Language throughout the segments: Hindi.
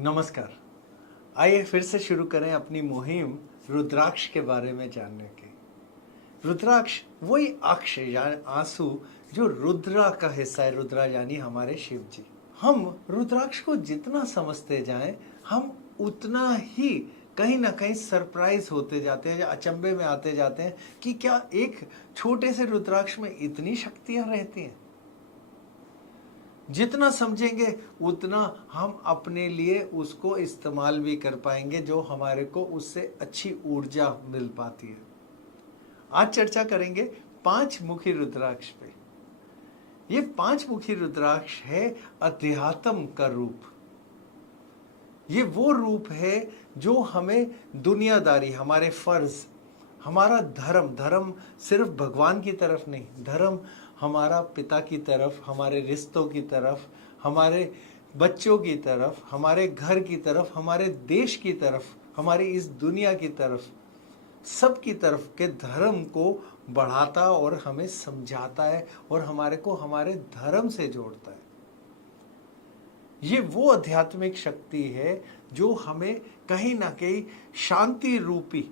नमस्कार। आइए फिर से शुरू करें अपनी मुहिम रुद्राक्ष के बारे में जानने की। रुद्राक्ष वही अक्ष या आंसू जो रुद्रा का हिस्सा है। रुद्रा यानी हमारे शिव जी। हम रुद्राक्ष को जितना समझते जाएं, हम उतना ही कहीं ना कहीं सरप्राइज होते जाते हैं या अचंभे में आते जाते हैं कि क्या एक छोटे से रुद्राक्ष में इतनी शक्तियां रहती हैं। जितना समझेंगे उतना हम अपने लिए उसको इस्तेमाल भी कर पाएंगे, जो हमारे को उससे अच्छी ऊर्जा मिल पाती है। आज चर्चा करेंगे पांच मुखी रुद्राक्ष पे। ये पांच मुखी रुद्राक्ष है अध्यात्म का रूप। ये वो रूप है जो हमें दुनियादारी, हमारे फर्ज, हमारा धर्म, धर्म सिर्फ भगवान की तरफ नहीं, धर्म हमारा पिता की तरफ, हमारे रिश्तों की तरफ, हमारे बच्चों की तरफ, हमारे घर की तरफ, हमारे देश की तरफ, हमारी इस दुनिया की तरफ, सब की तरफ के धर्म को बढ़ाता और हमें समझाता है और हमारे को हमारे धर्म से जोड़ता है। ये वो आध्यात्मिक शक्ति है जो हमें कहीं ना कहीं शांति रूपी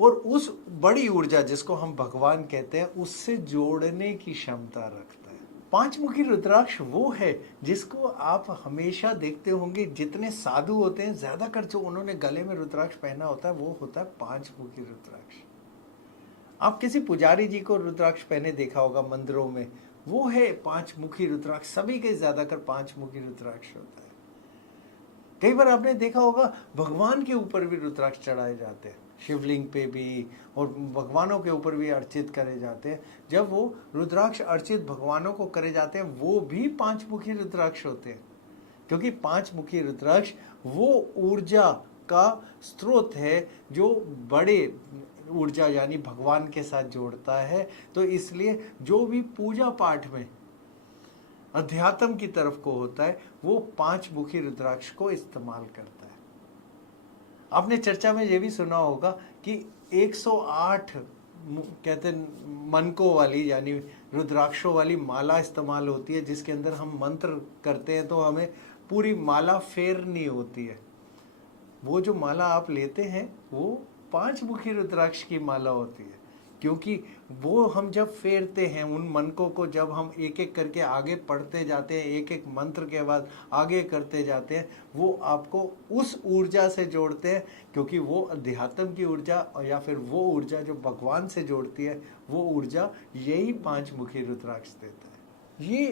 और उस बड़ी ऊर्जा जिसको हम भगवान कहते हैं उससे जोड़ने की क्षमता रखता है। पांचमुखी रुद्राक्ष वो है जिसको आप हमेशा देखते होंगे। जितने साधु होते हैं ज्यादातर जो उन्होंने गले में रुद्राक्ष पहना होता है वो होता है पांचमुखी रुद्राक्ष। आप किसी पुजारी जी को रुद्राक्ष पहने देखा होगा मंदिरों में, वो है पांचमुखी रुद्राक्ष। सभी के ज्यादातर पांचमुखी रुद्राक्ष होता है। कई बार आपने देखा होगा भगवान के ऊपर भी रुद्राक्ष चढ़ाए जाते हैं, शिवलिंग पे भी, और भगवानों के ऊपर भी अर्चित करे जाते हैं। जब वो रुद्राक्ष अर्चित भगवानों को करे जाते हैं वो भी पांचमुखी रुद्राक्ष होते हैं, क्योंकि पांचमुखी रुद्राक्ष वो ऊर्जा का स्रोत है जो बड़े ऊर्जा यानी भगवान के साथ जोड़ता है। तो इसलिए जो भी पूजा पाठ में अध्यात्म की तरफ को होता है वो पांचमुखी रुद्राक्ष को इस्तेमाल करता है। आपने चर्चा में ये भी सुना होगा कि 108 कहते मनकों वाली यानी रुद्राक्षों वाली माला इस्तेमाल होती है, जिसके अंदर हम मंत्र करते हैं तो हमें पूरी माला फेरनी होती है। वो जो माला आप लेते हैं वो पांचमुखी रुद्राक्ष की माला होती है, क्योंकि वो हम जब फेरते हैं उन मनकों को, जब हम एक एक करके आगे पढ़ते जाते हैं, एक एक मंत्र के बाद आगे करते जाते हैं, वो आपको उस ऊर्जा से जोड़ते हैं, क्योंकि वो अध्यात्म की ऊर्जा या फिर वो ऊर्जा जो भगवान से जोड़ती है वो ऊर्जा यही पांचमुखी रुद्राक्ष देता है। ये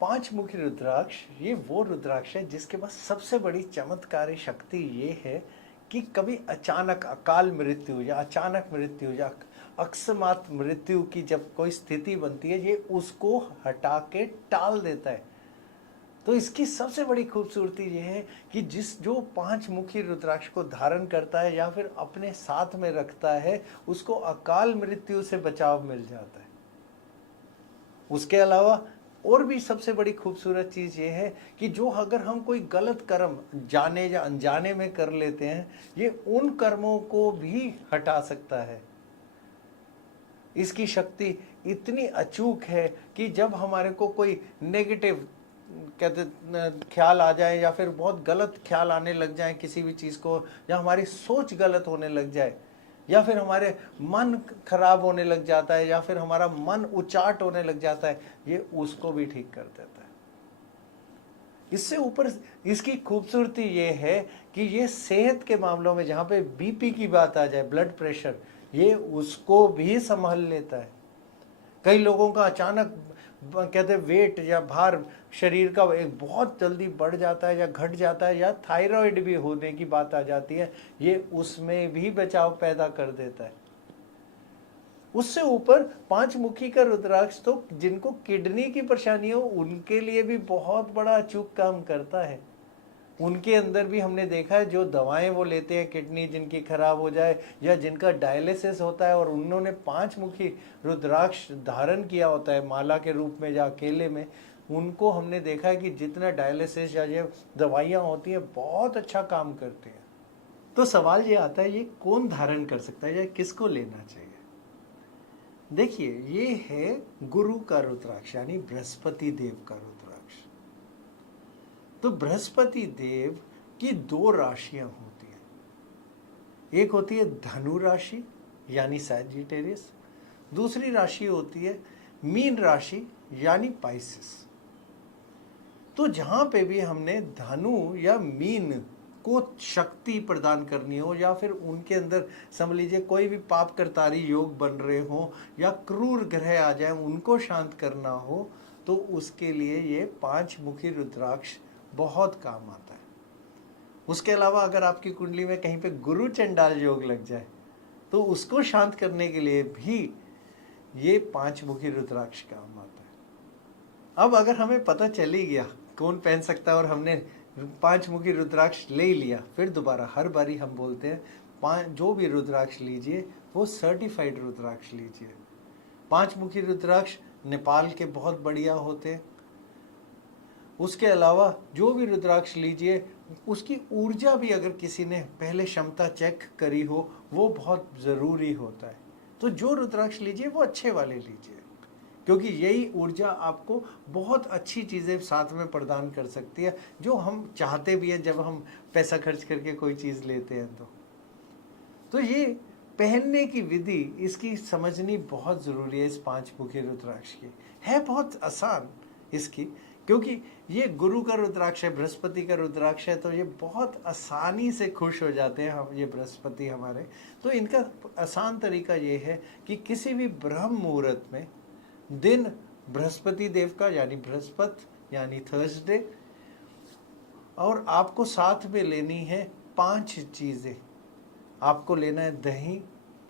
पांचमुखी रुद्राक्ष ये वो रुद्राक्ष है जिसके पास सबसे बड़ी चमत्कारी शक्ति ये है कि कभी अचानक अकाल मृत्यु या अचानक मृत्यु या अकस्मात मृत्यु की जब कोई स्थिति बनती है ये उसको हटा के टाल देता है। तो इसकी सबसे बड़ी खूबसूरती ये है कि जो पांचमुखी रुद्राक्ष को धारण करता है या फिर अपने साथ में रखता है उसको अकाल मृत्यु से बचाव मिल जाता है। उसके अलावा और भी सबसे बड़ी खूबसूरत चीज ये है कि जो अगर हम कोई गलत कर्म जाने या अनजाने में कर लेते हैं ये उन कर्मों को भी हटा सकता है। इसकी शक्ति इतनी अचूक है कि जब हमारे को कोई नेगेटिव कहते ख्याल आ जाए या फिर बहुत गलत ख्याल आने लग जाए किसी भी चीज को, या हमारी सोच गलत होने लग जाए, या फिर हमारे मन खराब होने लग जाता है, या फिर हमारा मन उचाट होने लग जाता है, ये उसको भी ठीक कर देता है। इससे ऊपर इसकी खूबसूरती ये है कि ये सेहत के मामलों में जहाँ पे बीपी की बात आ जाए, ब्लड प्रेशर, ये उसको भी संभाल लेता है। कई लोगों का अचानक कहते वेट या भार शरीर का एक बहुत जल्दी बढ़ जाता है या घट जाता है, या थायराइड भी होने की बात आ जाती है, ये उसमें भी बचाव पैदा कर देता है। उससे ऊपर पांचमुखी का रुद्राक्ष तो जिनको किडनी की परेशानी हो उनके लिए भी बहुत बड़ा अचूक काम करता है। उनके अंदर भी हमने देखा है जो दवाएं वो लेते हैं किडनी जिनकी खराब हो जाए या जिनका डायलिसिस होता है और उन्होंने पांचमुखी रुद्राक्ष धारण किया होता है माला के रूप में या अकेले में, उनको हमने देखा है कि जितना डायलिसिस या ये दवाइयाँ होती हैं बहुत अच्छा काम करते हैं। तो सवाल ये आता है ये कौन धारण कर सकता है या किसको लेना चाहिए। देखिए ये है गुरु का रुद्राक्ष यानी बृहस्पति देव का रुद्राक्ष। तो बृहस्पति देव कि दो राशियां होती हैं। एक होती है धनु राशि यानी सैजिटेरियस, दूसरी राशि होती है मीन राशि यानी पाइसेस। तो जहां पे भी हमने धनु या मीन को शक्ति प्रदान करनी हो, या फिर उनके अंदर समझ लीजिए कोई भी पाप करतारी योग बन रहे हो, या क्रूर ग्रह आ जाए उनको शांत करना हो, तो उसके लिए ये पांच मुखी रुद्राक्ष बहुत काम आता है। उसके अलावा अगर आपकी कुंडली में कहीं पे गुरु चंडाल योग लग जाए तो उसको शांत करने के लिए भी ये पांच मुखी रुद्राक्ष काम आता है। अब अगर हमें पता चल ही गया कौन पहन सकता है और हमने पांच मुखी रुद्राक्ष ले लिया, फिर दोबारा हर बारी हम बोलते हैं जो भी रुद्राक्ष लीजिए वो सर्टिफाइड रुद्राक्ष लीजिए। पांच मुखी रुद्राक्ष नेपाल के बहुत बढ़िया होते हैं। उसके अलावा जो भी रुद्राक्ष लीजिए उसकी ऊर्जा भी अगर किसी ने पहले क्षमता चेक करी हो वो बहुत ज़रूरी होता है। तो जो रुद्राक्ष लीजिए वो अच्छे वाले लीजिए, क्योंकि यही ऊर्जा आपको बहुत अच्छी चीज़ें साथ में प्रदान कर सकती है, जो हम चाहते भी हैं जब हम पैसा खर्च करके कोई चीज़ लेते हैं। तो ये पहनने की विधि इसकी समझनी बहुत ज़रूरी है। इस पांच मुखी रुद्राक्ष की है बहुत आसान इसकी, क्योंकि ये गुरु का रुद्राक्ष है, बृहस्पति का रुद्राक्ष है, तो ये बहुत आसानी से खुश हो जाते हैं हम, ये बृहस्पति हमारे। तो इनका आसान तरीका ये है कि किसी भी ब्रह्म मुहूर्त में दिन बृहस्पति देव का यानी बृहस्पति यानी थर्सडे, और आपको साथ में लेनी है पांच चीज़ें। आपको लेना है दही,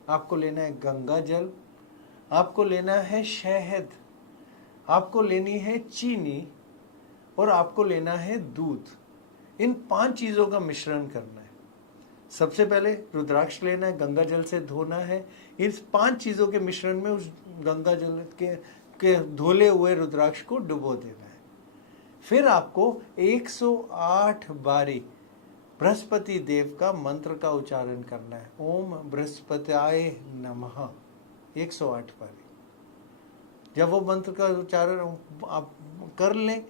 आपको लेना है गंगा जल, आपको लेना है शहद, आपको लेनी है चीनी, और आपको लेना है दूध। इन पांच चीज़ों का मिश्रण करना है। सबसे पहले रुद्राक्ष लेना है, गंगा जल से धोना है। इस पांच चीज़ों के मिश्रण में उस गंगा जल के धुले हुए रुद्राक्ष को डुबो देना है। फिर आपको 108 बारी बृहस्पति देव का मंत्र का उच्चारण करना है। ओम बृहस्पत्याय नमः 108 बारी। जब वो मंत्र का उच्चारण आप कर लें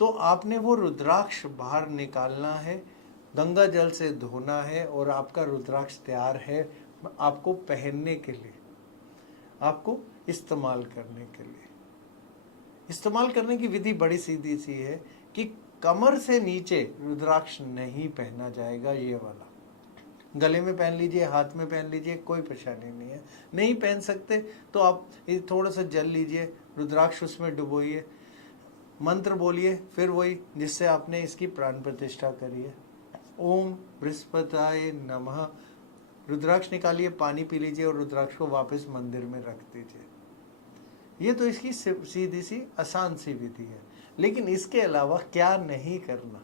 तो आपने वो रुद्राक्ष बाहर निकालना है, गंगा जल से धोना है, और आपका रुद्राक्ष तैयार है आपको पहनने के लिए, आपको इस्तेमाल करने के लिए। इस्तेमाल करने की विधि बड़ी सीधी सी है कि कमर से नीचे रुद्राक्ष नहीं पहना जाएगा। ये वाला गले में पहन लीजिए, हाथ में पहन लीजिए, कोई परेशानी नहीं है। नहीं पहन सकते तो आप थोड़ा सा जल लीजिए, रुद्राक्ष उसमें डुबोइए, मंत्र बोलिए, फिर वही जिससे आपने इसकी प्राण प्रतिष्ठा करी है। ओम बृहस्पताय नमः, रुद्राक्ष निकालिए, पानी पी लीजिए और रुद्राक्ष को वापस मंदिर में रख दीजिए। ये तो इसकी सीधी सी आसान सी विधि है। लेकिन इसके अलावा क्या नहीं करना,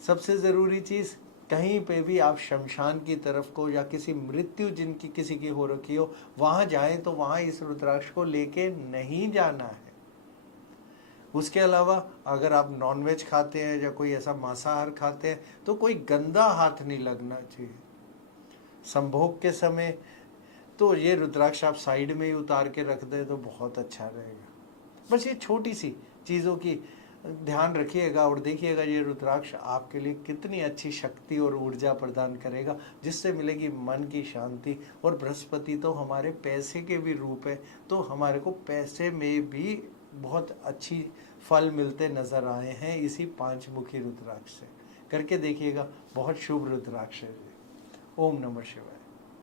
सबसे ज़रूरी चीज़, कहीं पे भी आप शमशान की तरफ को या किसी मृत्यु जिनकी किसी की हो रखी हो वहाँ जाएं तो वहाँ इस रुद्राक्ष को लेके नहीं जाना है। उसके अलावा अगर आप नॉनवेज खाते हैं या कोई ऐसा मांसाहार खाते हैं तो कोई गंदा हाथ नहीं लगना चाहिए। संभोग के समय तो ये रुद्राक्ष आप साइड में ही उतार के रख दें तो बहुत अच्छा रहेगा। बस ये छोटी सी चीज़ों की ध्यान रखिएगा और देखिएगा ये रुद्राक्ष आपके लिए कितनी अच्छी शक्ति और ऊर्जा प्रदान करेगा, जिससे मिलेगी मन की शांति। और बृहस्पति तो हमारे पैसे के भी रूप है, तो हमारे को पैसे में भी बहुत अच्छी फल मिलते नजर आए हैं इसी पांच मुखी रुद्राक्ष से। करके देखिएगा, बहुत शुभ रुद्राक्ष है। ओम नमः शिवाय।